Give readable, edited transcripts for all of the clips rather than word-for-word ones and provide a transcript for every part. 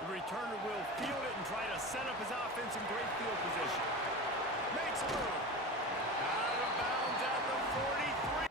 The returner will field it and try to set up his offense in great field position. Makes a move. Out of bounds at the 43.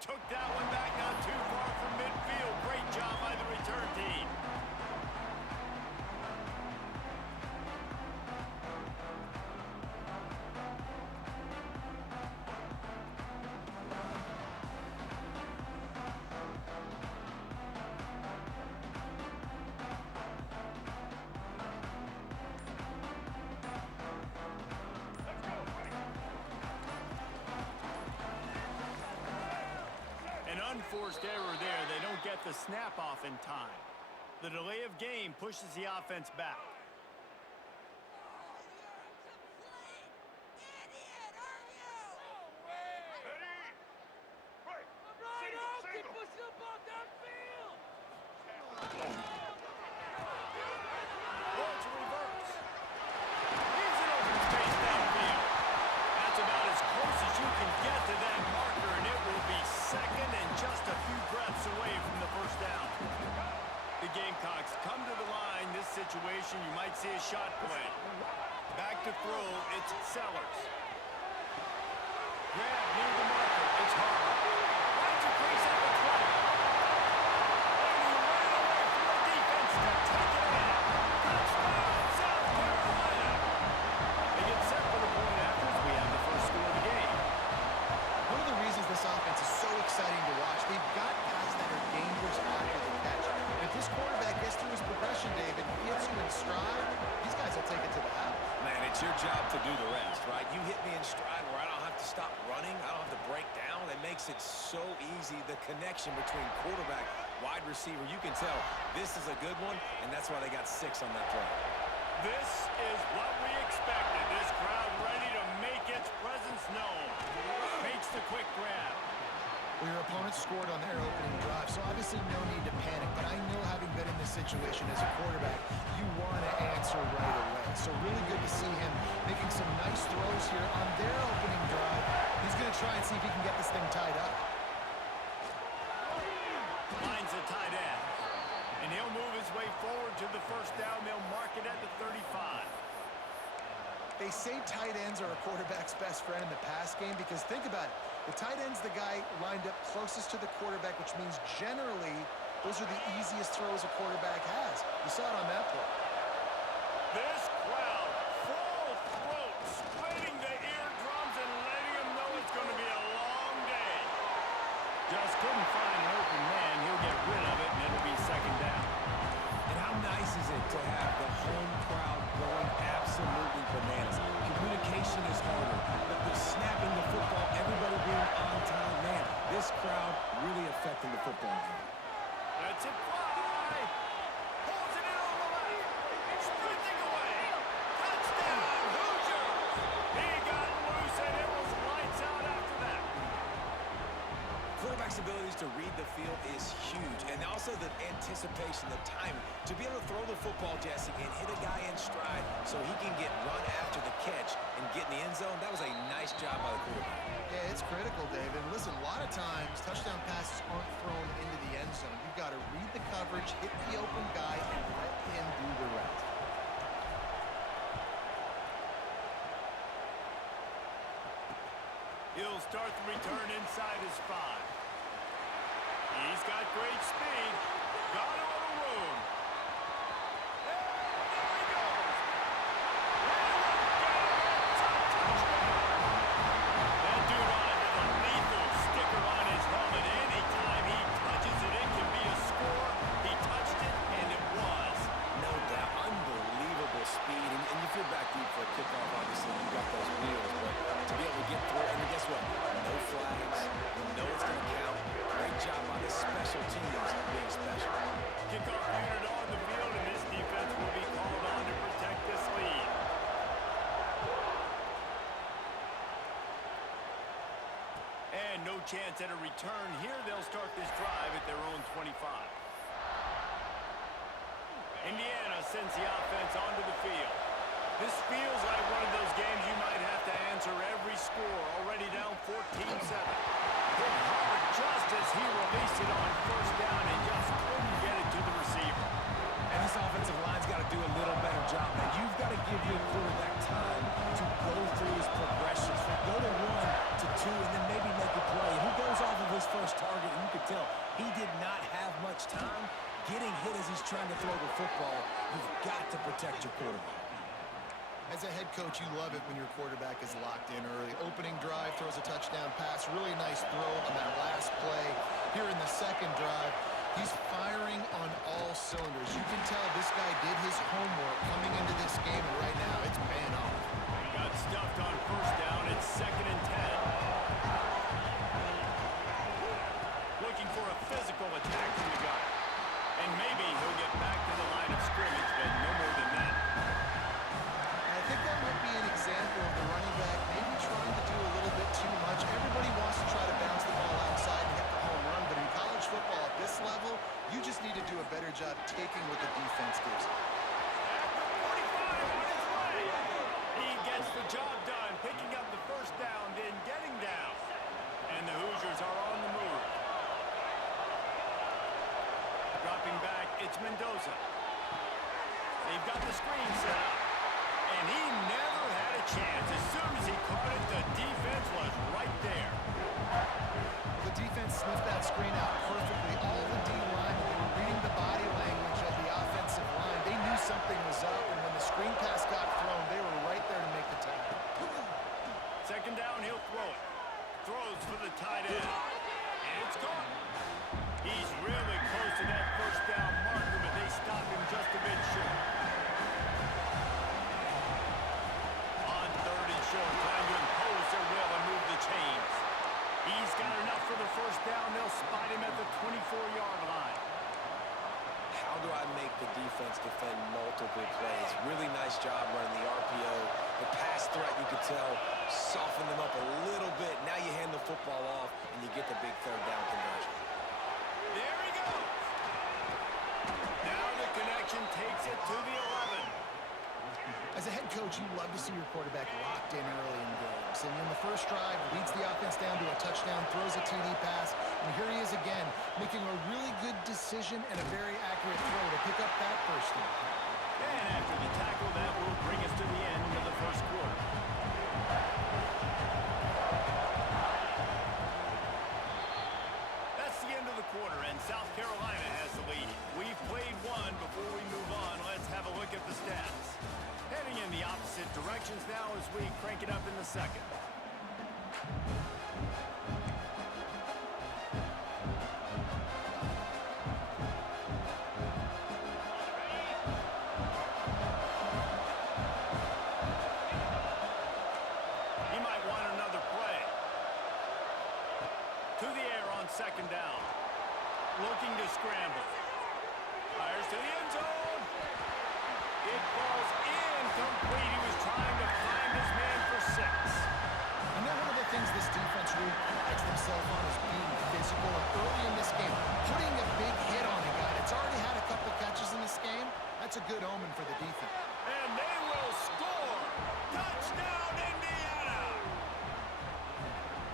Took that one back not too far from midfield. Great job by the return team. An unforced error there. They don't get the snap off in time. The delay of game pushes the offense back. Ball to reverse. He's in open space downfield. That's about as close as you can get to that marker, and it will be second and just a few breaths away from the first down. The Gamecocks come to the line. This situation, you might see a shot play. Back to throw, it's Sellers. Grab near the marker, it's Harper. Finds a crease at the 20. And he ran away from the defense to take it in. Touchdown, South Carolina. They get set for the point after as we have the first score of the game. One of the reasons this offense is so exciting to watch, they've got guys that are dangerous after the catch. If this quarterback gets through his progression, David, gets you in stride, these guys will take it to the house. Man, it's your job to do the rest, right? You hit me in stride where I don't have to stop running. I don't have to break down. It makes it so easy. The connection between quarterback, wide receiver, you can tell this is a good one, and that's why they got 6 on that play. This is what we expected. This crowd ready to make its presence known. Makes the quick grab. Well, your opponent scored on their opening drive, so obviously no need to panic. But I know, having been in this situation as a quarterback, you want to answer right away. So really good to see him making some nice throws here on their opening drive. He's going to try and see if he can get this thing tied up. Finds a tight end. And he'll move his way forward to the first down. They'll mark it at the 35. They say tight ends are a quarterback's best friend in the pass game because think about it. The tight end's the guy lined up closest to the quarterback, which means generally those are the easiest throws a quarterback has. You saw it on that play. This crowd, full throat, spreading the eardrums and letting them know it's going to be a long day. Just couldn't find an open man. He'll get rid of it, and it'll be second down. And how nice is it to have the home crowd going absolutely bananas? Communication is harder. The snapping the football, everybody being on time. Man, this crowd really affecting the football game. Let's it fly. Pulls it in on the left. Sprinting away. Touchdown, Hoosiers. He got loose, and it was lights out after that. Quarterback's abilities to read the field is huge, and also the anticipation, the time to be able to throw the football, Jesse, and hit a guy in stride so he can get run after the catch and get in the end zone. That was a nice job by the quarterback. Yeah, it's critical, David. Listen, a lot of times touchdown passes aren't thrown into the end zone. You've got to read the coverage, hit the open guy, and let him do the rest. He'll start the return inside his 5. He's got great speed. Got a little room. And there he goes. And no chance at a return here. They'll start this drive at their own 25. Indiana sends the offense onto the field. This feels like one of those games you might have to answer every score. Already down 14-7. Hit hard just as he released it on first down and just couldn't get it to the receiver. And this offensive line's got to do a little better job, man. You've got to give your quarterback time to go through his progressions. From go to 1 to 2 and then maybe make a play. And he goes off of his first target, and you could tell he did not have much time getting hit as he's trying to throw the football. You've got to protect your quarterback. As a head coach, you love it when your quarterback is locked in early. Opening drive, throws a touchdown pass. Really nice throw on that last play. Here in the second drive, he's firing on all cylinders. You can tell this guy did his homework coming into this game, and right now it's paying off. Got stuffed on first down. It's 2nd and 10. Looking for a physical attack from the guy. And maybe he'll get back to the line of scrimmage, but no more than that. I think that might be an example of the running back maybe trying to do a little bit too much. Everybody wants to try to bounce the ball outside and hit the home run, but in college football at this level, you just need to do a better job taking what the defense gives you. At the 45 on his way. He gets the job done, picking up the first down, then getting down. And the Hoosiers are on the move. Dropping back, it's Mendoza. They've got the screen set up. And he never had a chance. As soon as he caught it, the defense was right there. The defense sniffed that screen out perfectly. All the D-line, they were reading the body language of the offensive line. They knew something was up, and when the screen pass got thrown, they were right there to make the tackle. 2nd down, he'll throw it. Throws for the tight end. And it's gone. He's really close to that first down marker, but they stop him just a bit short. On 3rd and short, trying to impose their will and move the chains. He's got enough for the first down. They'll spot him at the 24-yard line. How do I make the defense defend multiple plays? Really nice job running the RPO. The pass threat, you could tell, softened them up a little bit. Now you hand the football off, and you get the big 3rd down conversion. There he goes. Now the connection takes it to the 11. As a head coach, you love to see your quarterback locked in early in games. And in the first drive, leads the offense down to a touchdown, throws a TD pass, and here he is again, making a really good decision and a very accurate throw to pick up that first down. And after the tackle, that will bring us to the end of the first quarter. That's the end of the quarter, and South Carolina has the lead. We've played one. Before we move on, let's have a look at the stats. Heading in the opposite directions now as we crank it up in the second. He might want another play. To the air on 2nd down. Looking to scramble. Fires to the end zone. It falls incomplete. He was trying to find his man for 6. I know one of the things this defense really prides themselves on is being physical. And early in this game, putting a big hit on a guy that's already had a couple catches in this game, that's a good omen for the defense. And they will score. Touchdown, Indiana.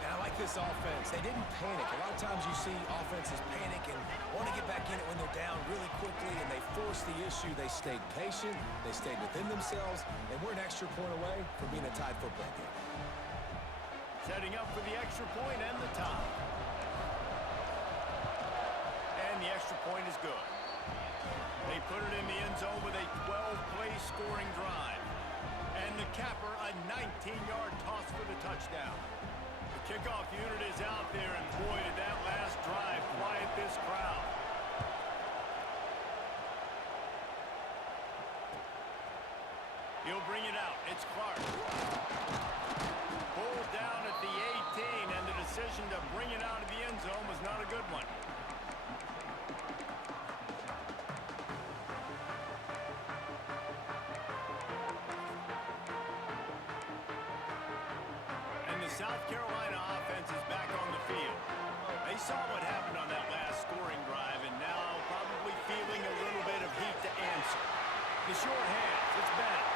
And I like this offense. They didn't panic. A lot of times you see offenses panic and want to get back in it when they're down really quickly, and they forced the issue. They stayed patient. They stayed within themselves, and we're an extra point away from being a tied football game. Setting up for the extra point and the tie. And the extra point is good. They put it in the end zone with a 12-play scoring drive. And the capper, a 19-yard toss for the touchdown. The kickoff unit is out there, and boy, did that last drive quiet this crowd. He'll bring it out. It's Clark. Pulled down at the 18, and the decision to bring it out of the end zone was not a good one. And the South Carolina offense is back on the field. They saw what happened on that last scoring drive, and now probably feeling a little bit of heat to answer. The short hands, it's Bennett.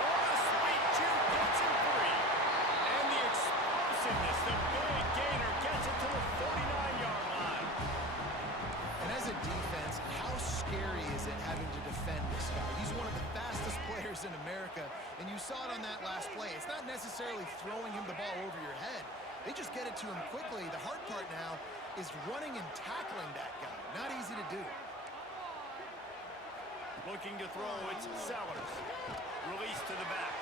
Oh, a sweet juke gets him free. And the explosiveness, the big gainer gets it to the 49-yard line. And as a defense, how scary is it having to defend this guy? He's one of the fastest players in America, and you saw it on that last play. It's not necessarily throwing him the ball over your head. They just get it to him quickly. The hard part now is running and tackling that guy. Not easy to do. Looking to throw, it's Sellers. Release to the back.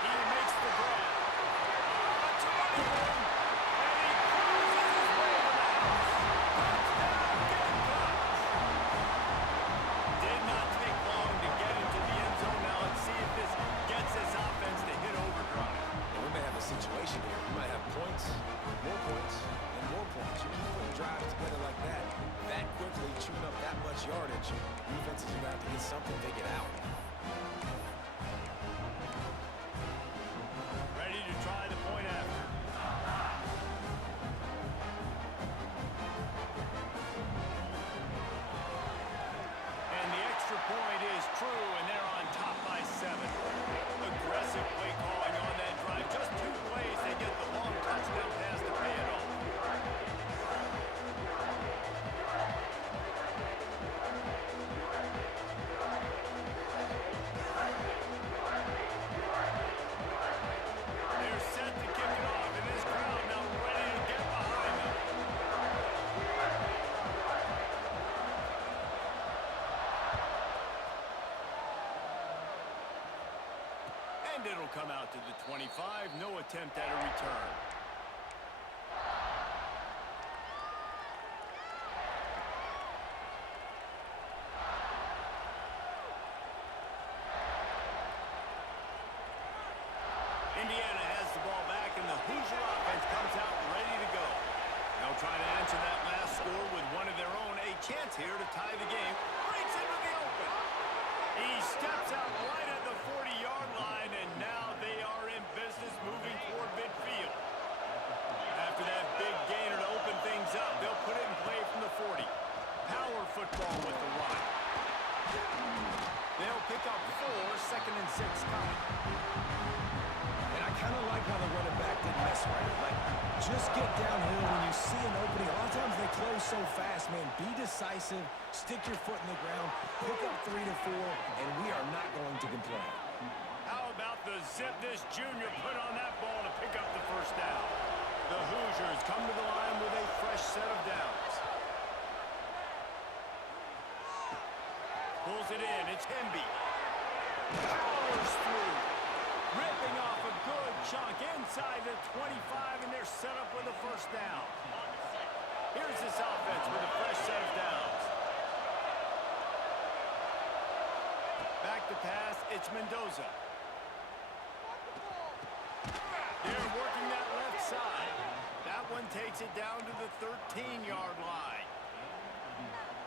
He makes the grab. It's a running one. And he cruises his way to the house. Touchdown, Gamecocks. Did not take long to get into the end zone. Now let's see if this gets this offense to hit overdrive. And we may have a situation here. We might have points, and more points. You keep putting drives together like that quickly, chewing up that much yardage, defenses are going to have to get something to get out. Ready to try the point after. And the extra point is true, and they're on top by 7. Aggressive play calling on that drive. Just 2 plays, they get the long touchdown pass to pay it off. They're set to kick it off, and this crowd now ready to get behind them. And it'll come out to the 25. No attempt at a return. Indiana has the ball back, and the Hoosier offense comes out ready to go. They'll try to answer that last score with one of their own. A chance here to tie the game. Breaks into the open. He steps out right at the 40-yard line, and now they are in business moving toward midfield. After that big gainer to open things up, they'll put it in play from the 40. Power football with the run. They'll pick up 4, 2nd and 6 coming. And I kind of like how the running back didn't mess around. Like, just get downhill when you see an opening. A lot of times they close so fast, man. Be decisive, stick your foot in the ground, pick up 3 to 4, and we are not going to complain. How about the zip this junior put on that ball to pick up the first down? The Hoosiers come to the line with a fresh set of downs. Pulls it in. It's Hemby. Powers through. Ripping off a good chunk inside the 25, and they're set up with a first down. Here's this offense with a fresh set of downs. Back to pass, it's Mendoza. They're working that left side. That one takes it down to the 13-yard line.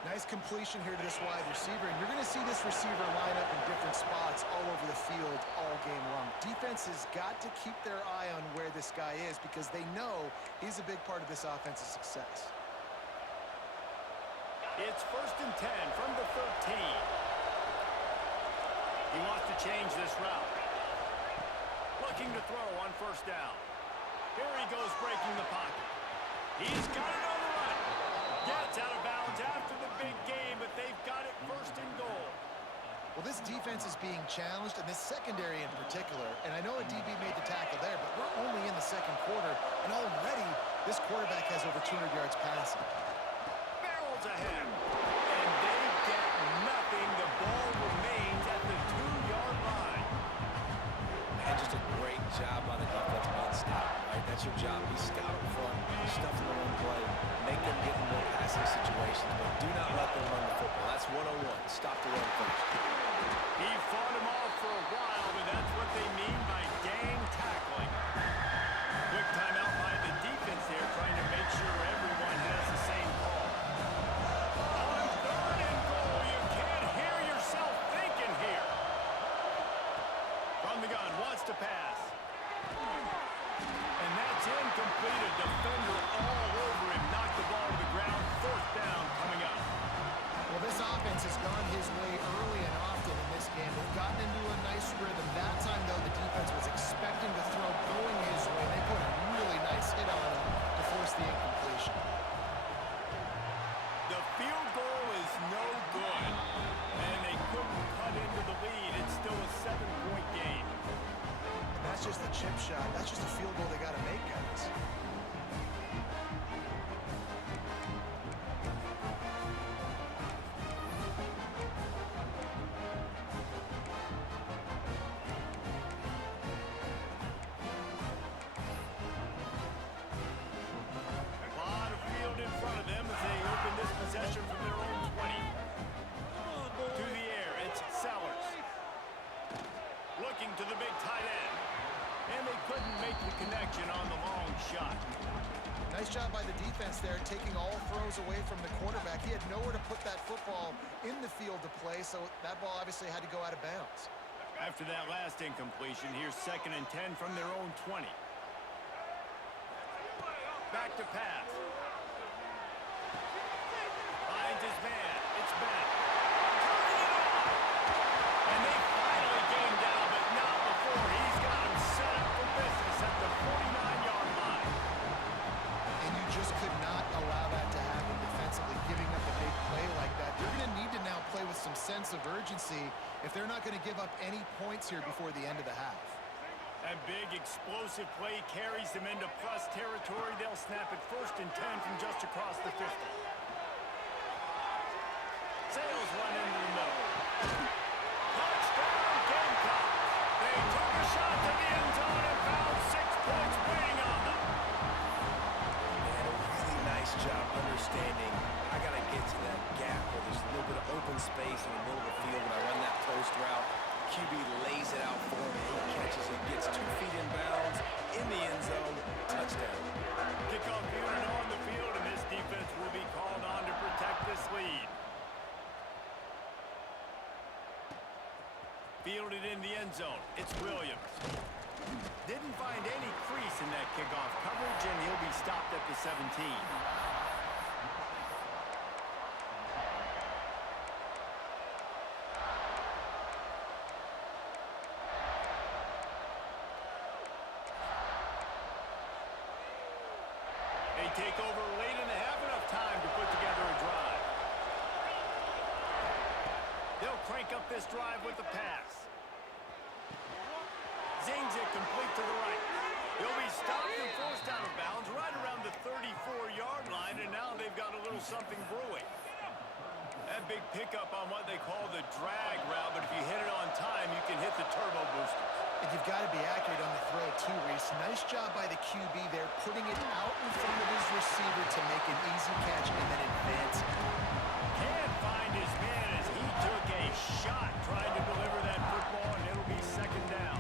Nice completion here to this wide receiver, and you're going to see this receiver line up in different spots all over the field all game long. Defense has got to keep their eye on where this guy is because they know he's a big part of this offense's success. It's 1st and 10 from the 13. He wants to change this route. Looking to throw on first down. Here he goes breaking the pocket. He's got it on the run. Gets out of bounds after the big game, but they've got it 1st and goal. Well, this defense is being challenged, and this secondary in particular, and I know a DB made the tackle there, but we're only in the 2nd quarter, and already this quarterback has over 200 yards passing. Barrels ahead, and they get nothing. The ball remains at the 2-yard line. Man, just a great job by the defense being stout, right? That's your job. Be scout up front, stuff in the run play, make them get in more passing situations, but do not let them run the football. That's 101. Stop the run first. He fought him off for a while, but that's what they mean by gang tackling. Quick timeout by the defense there, trying to make sure everyone has the same call. On 3rd and goal, you can't hear yourself thinking here. From the gun, wants to pass. And defender all over him. Knocked the ball to the ground. Fourth down coming up. Well, this offense has gone his way early and often in this game. They've gotten into a nice rhythm. That time, though, the defense was expecting the throw going his way. They put a really nice hit on him to force the incompletion. The field goal is no good, and they couldn't cut into the lead. It's still a 7-point game. And that's just the chip shot. That's just a field goal they got to make, guys. To the big tight end. And they couldn't make the connection on the long shot. Nice job by the defense there, taking all throws away from the quarterback. He had nowhere to put that football in the field to play, so that ball obviously had to go out of bounds. After that last incompletion, here's 2nd and 10 from their own 20. Back to pass. Finds his man. It's back. And they finally gained down, but not before. He's got him set up for business at the 49-yard line. And you just could not allow that to happen defensively, giving up a big play like that. They're going to need to now play with some sense of urgency if they're not going to give up any points here before the end of the half. That big explosive play carries them into plus territory. They'll snap it 1st and 10 from just across the 50. Sales run into the middle. Touchdown, Gamecocks! They took a shot to the end zone and found 6 points waiting on them. And a really nice job understanding. I got to get to that gap where there's a little bit of open space in the middle of the field when I run that post route. QB lays it out for him, and he catches it, gets 2 feet in bounds, in the end zone, touchdown. Kickoff unit on the field, and this defense will be called on to protect this lead. Fielded in the end zone. It's Williams. Didn't find any crease in that kickoff coverage, and he'll be stopped at the 17. They take over late and they have enough time to put together a drive. They'll crank up this drive with the pass. Zings it complete to the right. They'll be stopped and forced out of bounds right around the 34-yard line, and now they've got a little something brewing. That big pickup on what they call the drag route, but if you hit it on time, you can hit the turbo boosters. And you've got to be accurate on the throw, too, Reese. Nice job by the QB there, putting it out in front of his receiver to make an easy catch and then advance it. Can't find his man as he took a shot trying to deliver that football, and it'll be 2nd down.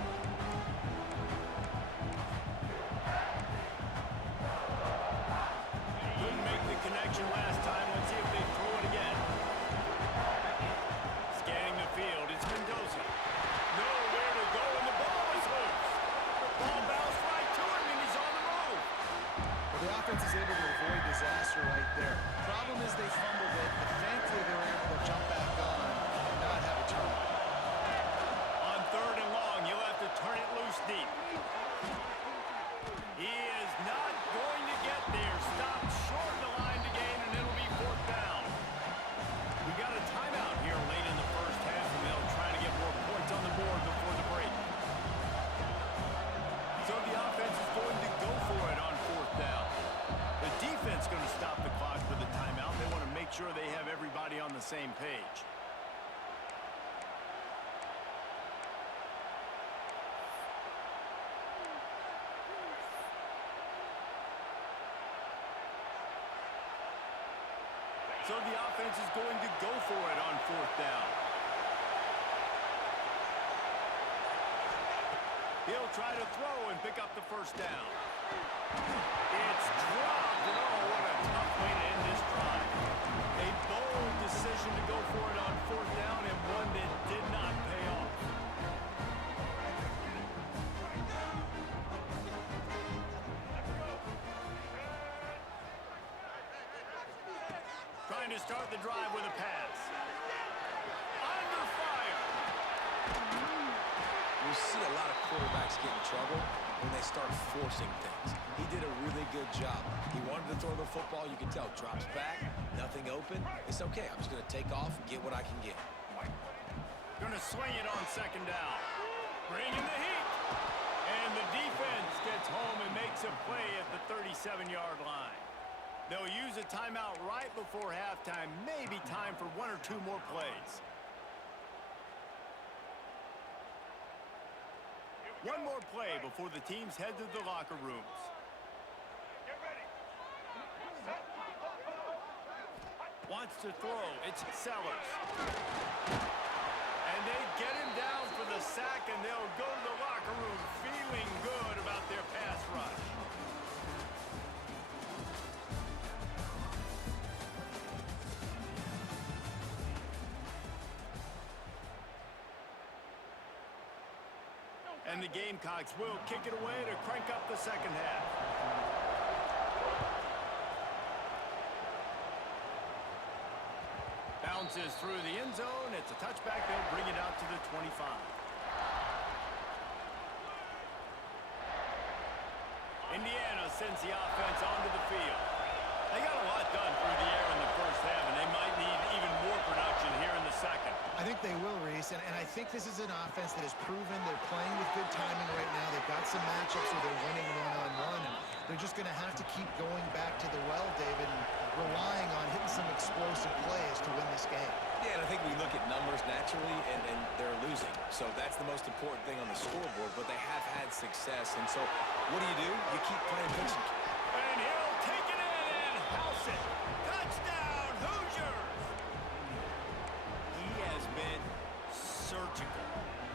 Couldn't make the connection last time. Let's see if they throw it again. Scanning the field, it's Mendoza. Nowhere to go, and the ball is loose. Ball bounced right to him, and he's on the move. Well, the offense is able to avoid disaster right there. Problem is they fumbled it, but thankfully they were able to jump back on and not have a turnover. On 3rd and long, you'll have to turn it loose deep. He is not going to get there. Stopped short of the line to gain, and it'll be 4th down. We got a timeout here late in the first half, and they'll try to get more points on the board before the break. So the offense is going to go for it on 4th down. The defense going to stop the clock with a timeout. They want to make sure they have everybody on the same page. So the offense is going to go for it on 4th down. He'll try to throw and pick up the 1st down. It's dropped, and oh, what a tough way to end this drive. A bold decision to go for it on 4th down, and one that did not pay off. going to start the drive with a pass. Under fire. You see a lot of quarterbacks get in trouble when they start forcing things. He did a really good job. He wanted to throw the football. You can tell. Drops back. Nothing open. It's okay. I'm just going to take off and get what I can get. Going to swing it on second down. Bringing the heat. And the defense gets home and makes a play at the 37-yard line. They'll use a timeout right before halftime. Maybe time for one or two more plays. One more play before the teams head to the locker rooms. Wants to throw. It's Sellers. And they get him down for the sack, and they'll go to the locker room feeling good about their pass rush. And the Gamecocks will kick it away to crank up the second half. Bounces through the end zone. It's a touchback. They'll bring it out to the 25. Indiana sends the offense onto the field. They got a lot done through the air in the first half, and they might need even more production here in the second. I think they will, Reese, and I think this is an offense that has proven they're playing with good timing right now. They've got some matchups where they're winning one-on-one, and they're just going to have to keep going back to the well, David, and relying on hitting some explosive plays to win this game. Yeah, and I think we look at numbers naturally, and they're losing. So that's the most important thing on the scoreboard, but they have had success. And so what do? You keep playing pitch. And he'll take it in and house it. Touchdown, Hoosiers! He has been surgical.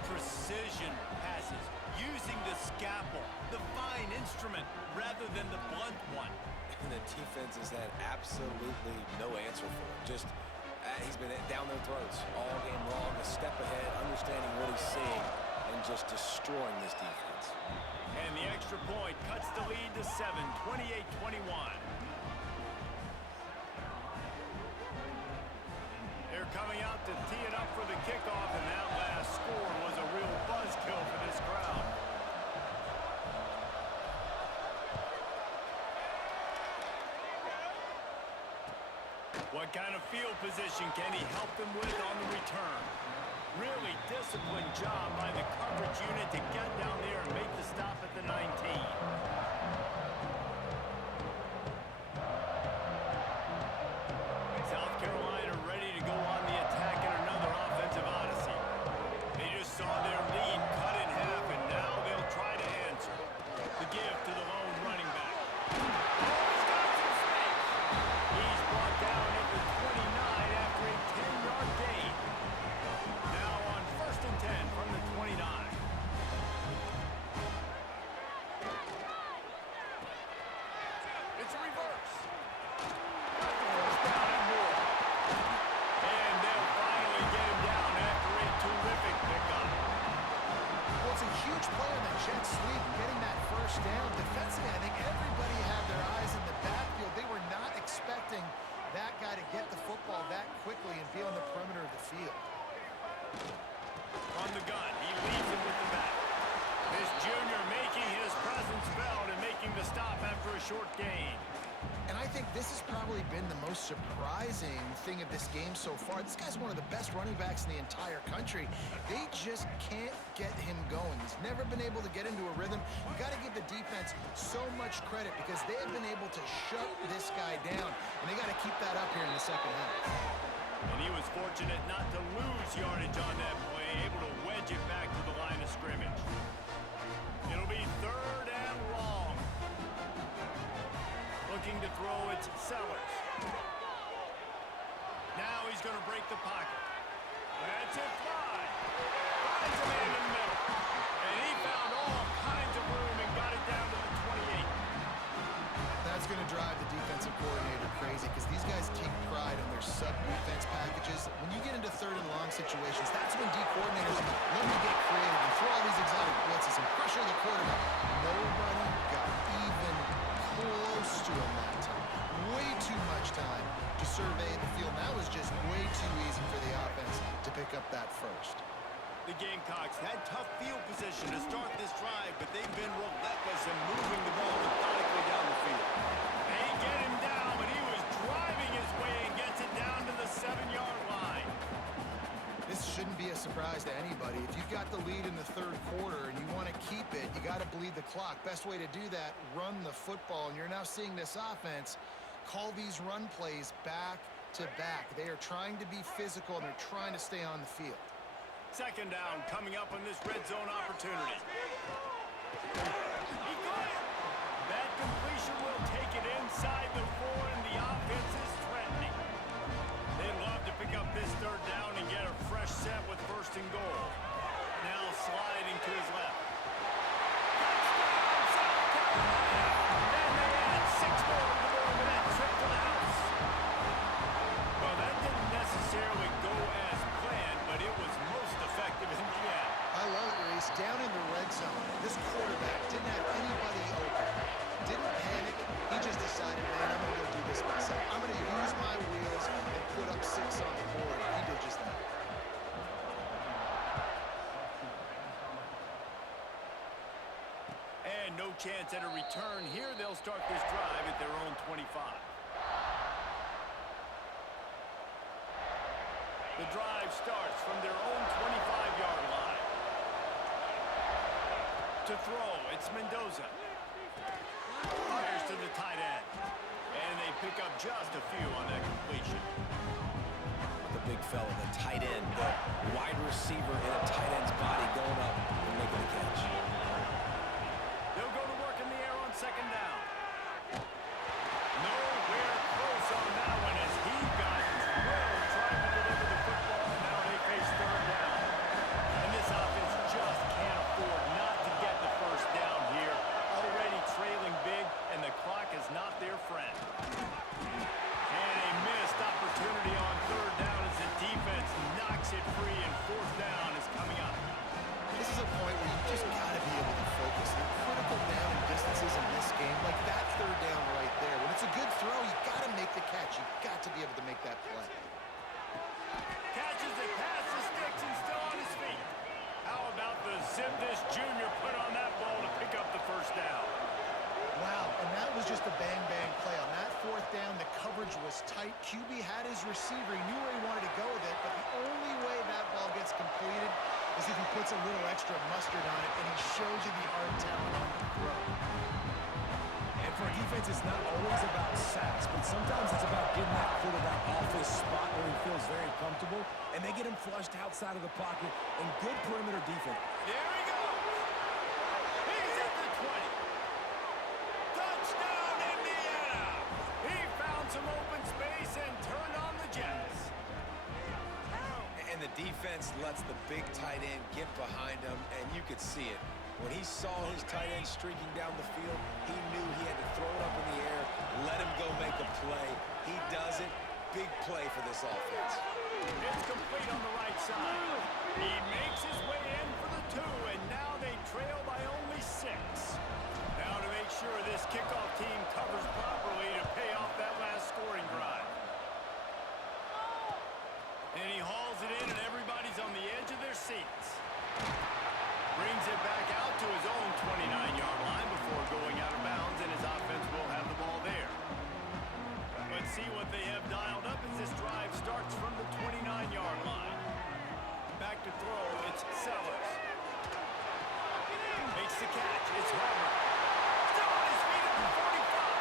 Precision passes, using the scalpel, the fine instrument, rather than the blunt one. And the defense has had absolutely no answer for him. Just, he's been down their throats all game long, a step ahead, understanding what he's seeing, and just destroying this defense. And the extra point cuts the lead to 7, 28-21. They're coming out to tee it up for the kickoff, and that last score was a real buzzkill for this crowd. What kind of field position can he help them with on the return? Really disciplined job by the coverage unit to get down there and make the stop at the 19. South Carolina ready to go on the attack in another offensive odyssey. They just saw their lead cut in half, and now they'll try to answer. The give to the lone running back. He's brought down at the 29 after a 10-yard gain. Now on 1st and 10 from the 29. It's a reverse. Got the first down and more. And they'll finally get him down after a terrific pickup. Well, it's a huge play on the jet sweep, getting that first down. Defensively, I think everybody had their eyes in the backfield. They were not expecting that guy to get the football that quickly and be on the perimeter of the field. On the gun, he leaves it with the back. This junior making his presence felt and making the stop after a short gain. And I think this has probably been the most surprising thing of this game so far. This guy's one of the best running backs in the entire country. They just can't get him going. He's never been able to get into a rhythm. You got to give the defense so much credit because they have been able to shut this guy down, and they got to keep that up here in the second half. And he was fortunate not to lose yardage on that play, able to wedge it back to the line of scrimmage. It'll be 3rd and long. Looking to throw, it's Sellers. Now he's going to break the pocket. That's it, fly. Finds a man in the middle. And he found all kinds of room and got it down to the 28. That's going to drive the defensive coordinator crazy because these guys take pride on their sub-defense packages. When you get into 3rd and long situations, that's when D coordinators let me get creative and throw all these exotic blitzes and pressure the quarterback. Nobody got even close to him that time. Way too much time to survey the field up that first. The Gamecocks had tough field position to start this drive, but they've been relentless in moving the ball methodically down the field. They get him down, but he was driving his way and gets it down to the 7-yard line. This shouldn't be a surprise to anybody. If you've got the lead in the third quarter and you want to keep it, you got to bleed the clock. Best way to do that, run the football. And you're now seeing this offense call these run plays back to back. They are trying to be physical, and they're trying to stay on the field. Second down coming up on this red zone opportunity. He got it. That completion will take it inside the 4, and the offense is threatening. They'd love to pick up this third down and get a fresh set with first and goal. Now sliding to his left. Touchdown, South Carolina! And they add 6 more to the board with that trip to the house. Well, that didn't necessarily go as planned, but it was most effective in the end. I love it, Reese. Down in the red zone, this quarterback didn't have anybody open. Didn't panic. He just decided, man, I'm going to go do this myself. I'm going to use my wheels and put up 6 on the board. He did just that. And no chance at a return here. They'll start this drive at their own 25. The drive starts from their own 25-yard line. To throw, it's Mendoza. Fires to the tight end. And they pick up just a few on that completion. The big fella, the tight end, the wide receiver in a tight end's body going up and making the catch. They'll go to work in the air on second down. Nowhere close on that one as he got drilled trying to deliver the football, and now they face third down. And this offense just can't afford not to get the first down here. Already trailing big, and the clock is not their friend. And a missed opportunity on third down as the defense knocks it free, and fourth down is coming up. This is a point where you just got to be able to focus. The critical down and distances in this game, like that third down right there. When it's a good throw, you got to make the catch. You got to be able to make that play. Catches it past the sticks and still on his feet. How about the Zimdish Jr. put on that ball to pick up the first down? Wow, and that was just a bang-bang play. On that fourth down, the coverage was tight. QB had his receiver. He knew where he wanted to go with it, but the only way that ball gets completed is if he puts a little extra mustard on it, and he shows you the arm talent on the throw. And for a defense, it's not always about sacks, but sometimes it's about getting that quarterback off his spot where he feels very comfortable, and they get him flushed outside of the pocket, and good perimeter defense. There he goes. He's at the 20. Touchdown, Indiana. He found some open space and turned on the Jets. And the defense lets the big tight end get behind him, and you could see it. When he saw his tight end streaking down the field, he knew he had to throw it up in the air, let him go make a play. He does it. Big play for this offense. It's complete on the right side. He makes his way in for the 2, and now they trail by only 6. Now to make sure this kickoff team covers properly to pay off that last scoring drive. And he hauls it in, and everybody's on the edge of their seats. Brings it back out to his own 29-yard line before going out of bounds, and his offense will have the ball there. Let's see what they have dialed up as this drive starts from the 29-yard line. Back to throw, it's Sellers. Makes the catch, it's Harvard. Still on his feet at the 45.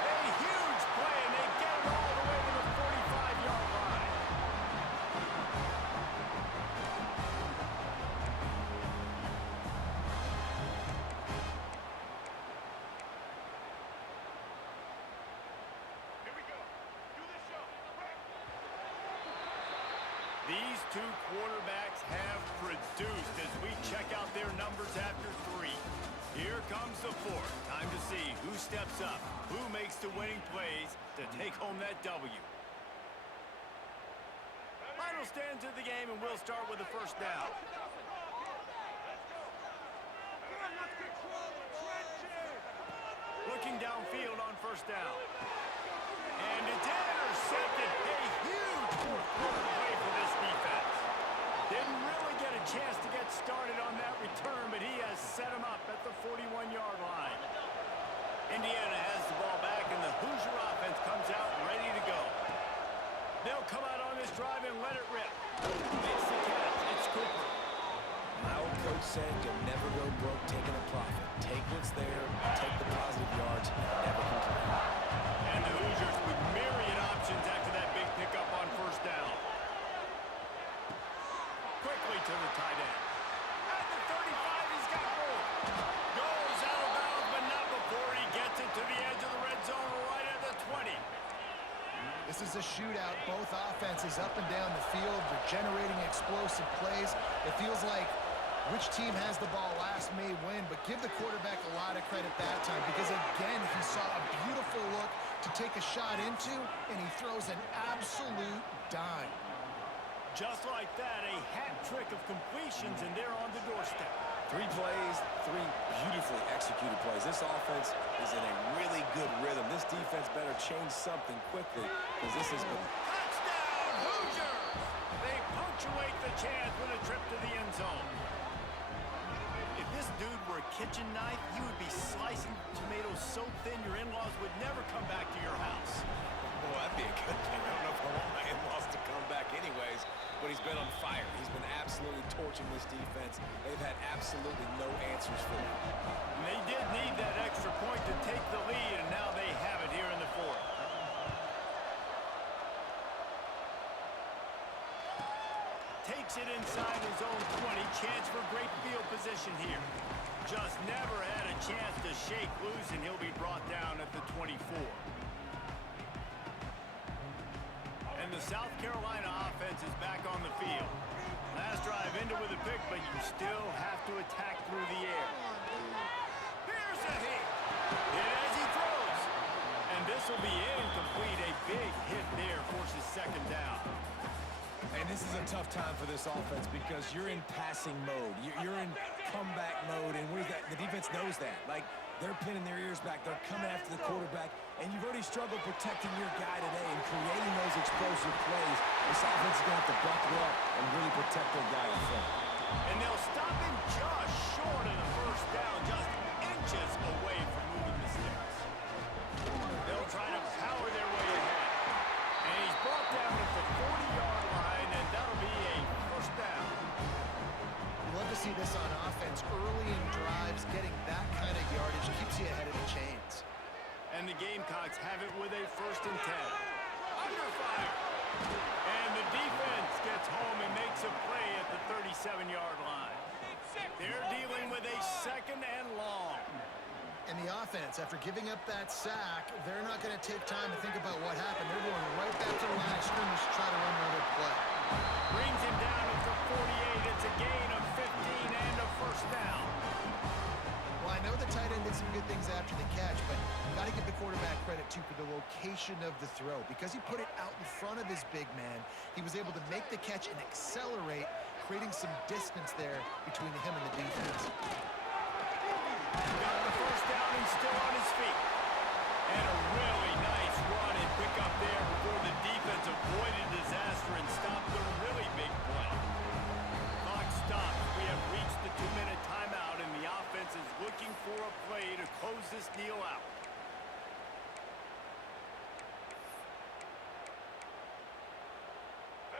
A huge play, and they get it all the way to the 45-yard line. These two quarterbacks have produced as we check out their numbers after 3. Here comes the 4th. Time to see who steps up, who makes the winning plays to take home that W. Final stands of the game, and we'll start with the first down. Looking downfield on first down. And it's intercepted. A huge fourth quarter play for this defense. a chance to get started on that return, but he has set him up at the 41-yard line. Indiana has the ball back, and the Hoosier offense comes out ready to go. They'll come out on this drive and let it rip. Makes the catch. It's Cooper. My old coach said you'll never go broke taking a profit. Take what's there, take the positive yards, and never complain. And the Hoosiers with myriad options after that big pickup on first down. Quickly to the tight end. At the 35, he's got room. Goes out of bounds, but not before he gets it to the edge of the red zone right at the 20. This is a shootout. Both offenses up and down the field. They're generating explosive plays. It feels like which team has the ball last may win, but give the quarterback a lot of credit that time because, again, he saw a beautiful look to take a shot into, and he throws an absolute dime. Just like that, a hat trick of completions, and they're on the doorstep. 3 plays, 3 beautifully executed plays. This offense is in a really good rhythm. This defense better change something quickly because this has been... Touchdown, Hoosiers! They punctuate the chance with a trip to the end zone. If this dude were a kitchen knife, he would be slicing tomatoes so thin your in-laws would never come back to your house. Well, that'd be a good thing. I don't know if I want my in-laws to come back anyways, but he's been on fire. He's been absolutely torching this defense. They've had absolutely no answers for him. And they did need that extra point to take the lead, and now they have it here in the fourth. Takes it inside his own 20. Chance for great field position here. Just never had a chance to shake loose, and he'll be brought down at the 24. And the South Carolina offense is back on the field. Last drive ended with a pick, but you still have to attack through the air. Here's a hit. Hit as he throws. And this will be incomplete. A big hit there forces second down. And this is a tough time for this offense because you're in passing mode. You're in comeback mode, and what is that? The defense knows that. Like, they're pinning their ears back. They're coming after the quarterback, and you've already struggled protecting your guy today and creating those explosive plays. This offense is going to have to buckle up and really protect their guy in front. And they'll stop him just short of the first down, just inches away from moving the sticks. They'll try to power their way ahead. And he's brought down at the 40-yard line, and that'll be a first down. You love to see this on offense. Early in drives, getting that kind of yardage keeps you ahead of the chains. And the Gamecocks have it with a 1st and 10. Under fire. And the defense gets home and makes a play at the 37-yard line. They're dealing with a 2nd and long. And the offense, after giving up that sack, they're not going to take time to think about what happened. They're going right back to the line of scrimmage to try to run another play. Brings him down at the 48. It's a gain of 15 and a first down. Well, I know the tight end did some good things after the catch, but got to give the quarterback credit, too, for the location of the throw. Because he put it out in front of his big man, he was able to make the catch and accelerate, creating some distance there between him and the defense. Got the first down and still on his feet. And a really nice run and pick up there before the defense avoided disaster and stopped the really big play. Clock stops. We have reached the 2-minute timeout, and the offense is looking for a play to close this deal out.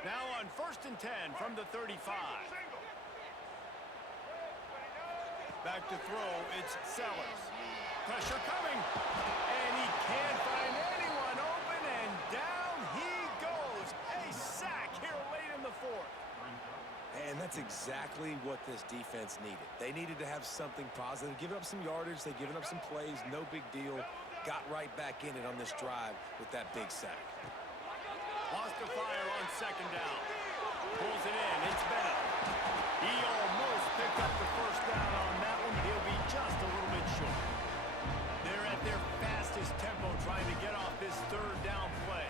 Now on 1st and 10 from the 35. Back to throw, it's Sellers. Pressure coming, and he can't find anyone open, and down he goes. A sack here late in the 4th. And that's exactly what this defense needed. They needed to have something positive. Giving up some yardage, they've given up some plays, no big deal. Got right back in it on this drive with that big sack. Lost to fire on 2nd down. Pulls it in, it's Bennett. He almost picked up the first down on that one, but he'll be just a little bit short. They're at their fastest tempo trying to get off this 3rd down play.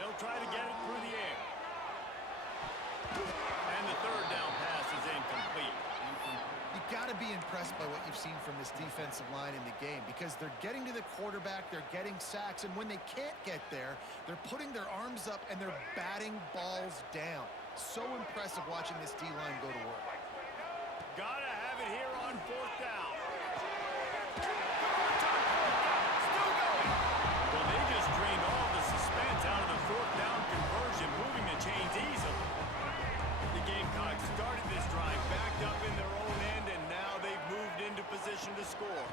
They'll try to get it through the air. And the 3rd down pass is incomplete. You've got to be impressed by what you've seen from this defensive line in the game because they're getting to the quarterback, they're getting sacks, and when they can't get there, they're putting their arms up and they're batting balls down. So impressive watching this D-line go to work. Gotta have it here on 4th down. Still going. Well, they just drained all the suspense out of the 4th down conversion, moving the chains easily. The Gamecocks started this drive backed up in their own end, and now they've moved into position to score.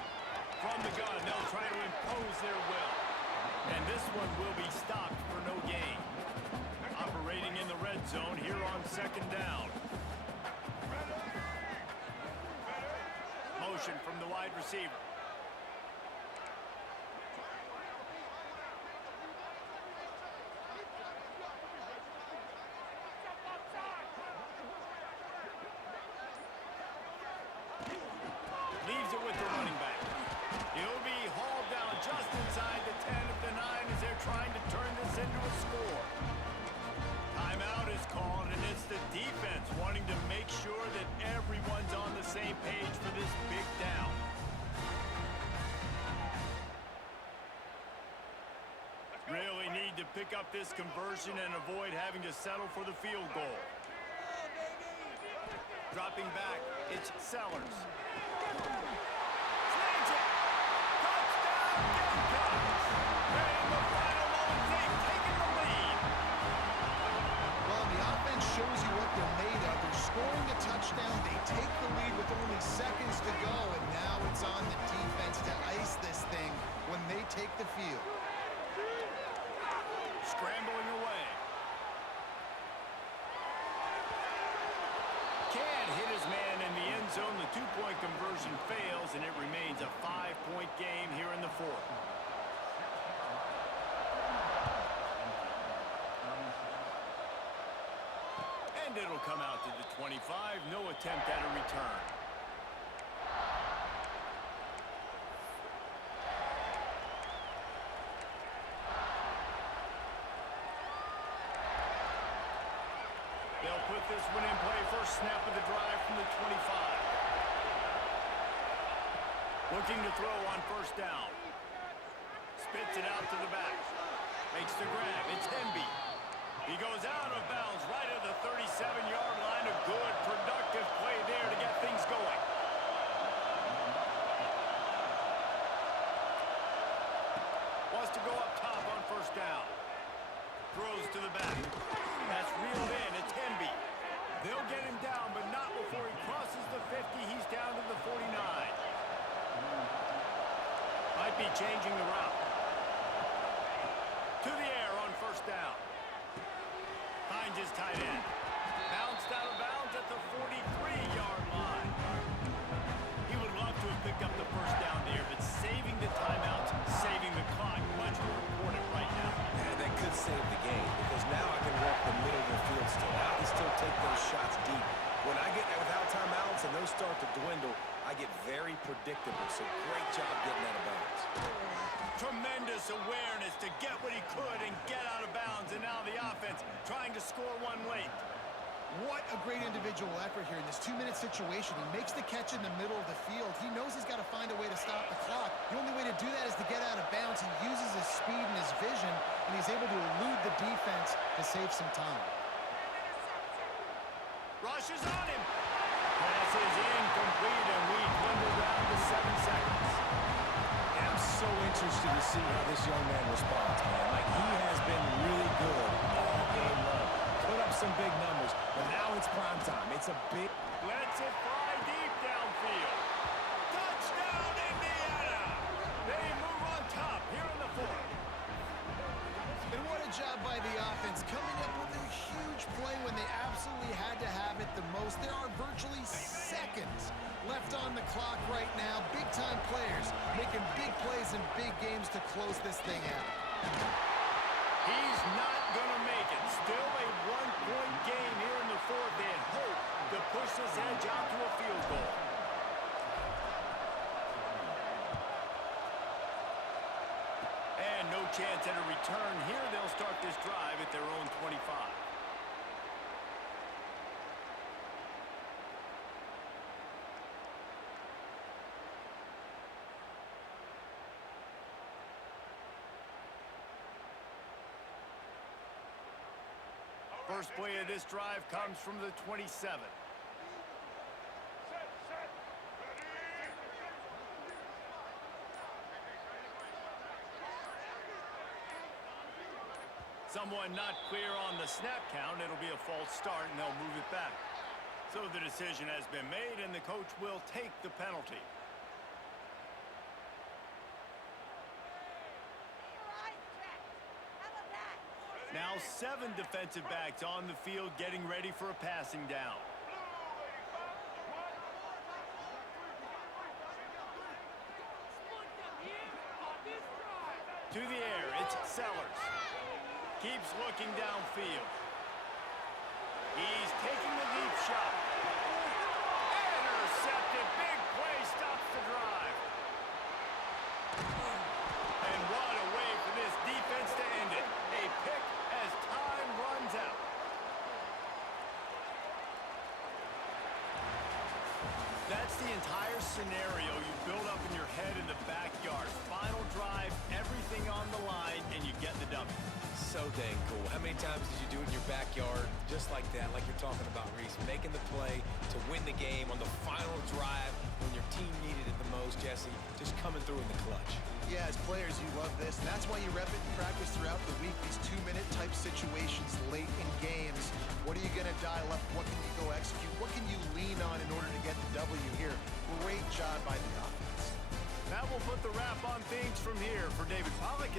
From the gun, they'll try to impose their will. And this one will be stopped for no gain. Operating in the red zone here on 2nd down. Motion from the wide receiver. Leaves it with the running back. He'll be hauled down just inside the 10 of the 9 as they're trying to turn this into a score. Timeout is called, and it's the defense wanting to make sure that everyone's on the same page for this big down. Really need to pick up this conversion and avoid having to settle for the field goal. Dropping back, it's Sellers. Slants it. Touchdown, Gamecocks. And in the final moments, they've taken the lead. Well, the offense shows you what they're made of. They're scoring a touchdown. They take the lead with only seconds to go, and now it's on the defense to ice this thing when they take the field. Scrambling away. Can't hit his man in the end zone. The two-point conversion fails, and it remains a 5-point game here in the 4th. And it'll come out to the 25. No attempt at a return. They'll put this one in play. First snap of the drive from the 25. Looking to throw on 1st down. Spits it out to the back. Makes the grab. It's Hemby. He goes out of bounds right at the 37-yard line. A good, productive play there to get things going. Wants to go up top on 1st down. Throws to the back. That's reeled in. It's Hemby. They'll get him down, but not before he crosses the 50. He's down to the 49. Might be changing the route. To the air on 1st down. Finds his tight end. Bounced out of bounds at the 43-yard line. He would love to have picked up the 1st down there, but saving the timeouts, saving the clock, much more important right now. And that could save the game, because now I can walk the middle of the field still. I can still take those shots deep. When I get without timeouts and those start to dwindle, I get very predictable. So great job getting out of bounds. Tremendous awareness to get what he could and get out of bounds. And now the offense trying to score one late. What a great individual effort here in this 2-minute situation. He makes the catch in the middle of the field. He knows he's got to find a way to stop the clock. The only way to do that is to get out of bounds. He uses his speed and his vision, and he's able to elude the defense to save some time. Rushes on him. Pass is incomplete, and we dwindle down to 7 seconds. And I'm so interested to see how this young man responds, man. Like, he has been really good all game long. Put up some big numbers, but now it's prime time. It's a big... Lets it fly deep downfield. Touchdown, Indiana! They move on top here in the 4th. And what a job by the offense, coming up with a huge play when they absolutely had to have it the most. There are virtually seconds left on the clock right now. Big-time players making big plays in big games to close this thing out. He's not going to make it. Still a 1-point game here in the 4th. They hope to push this edge out to a field goal. And no chance at a return here. They'll start this drive at their own 25. First play of this drive comes from the 27. Someone not clear on the snap count. It'll be a false start, and they'll move it back. So the decision has been made, and the coach will take the penalty. Now 7 defensive backs on the field getting ready for a passing down. To the air, it's Sellers. Keeps looking downfield. He's taking the deep shot. Intercepted. Big play stops the drive. And what a way for this defense to end it. A pick as time runs out. That's the entire scenario you build up in your head in the backyard. Final drive, everything on the line, and you get the W. So dang cool. How many times did you do it in your backyard just like that, like you're talking about, Reese? Making the play to win the game on the final drive when your team needed it the most, Jesse. Just coming through in the clutch. Yeah, as players, you love this, and that's why you rep it in practice throughout the week, these 2-minute type situations late in games. What are you going to dial up? What can you go execute? What can you lean on in order to get the W here? Great job by the offense. That will put the wrap on things from here for David Pollack.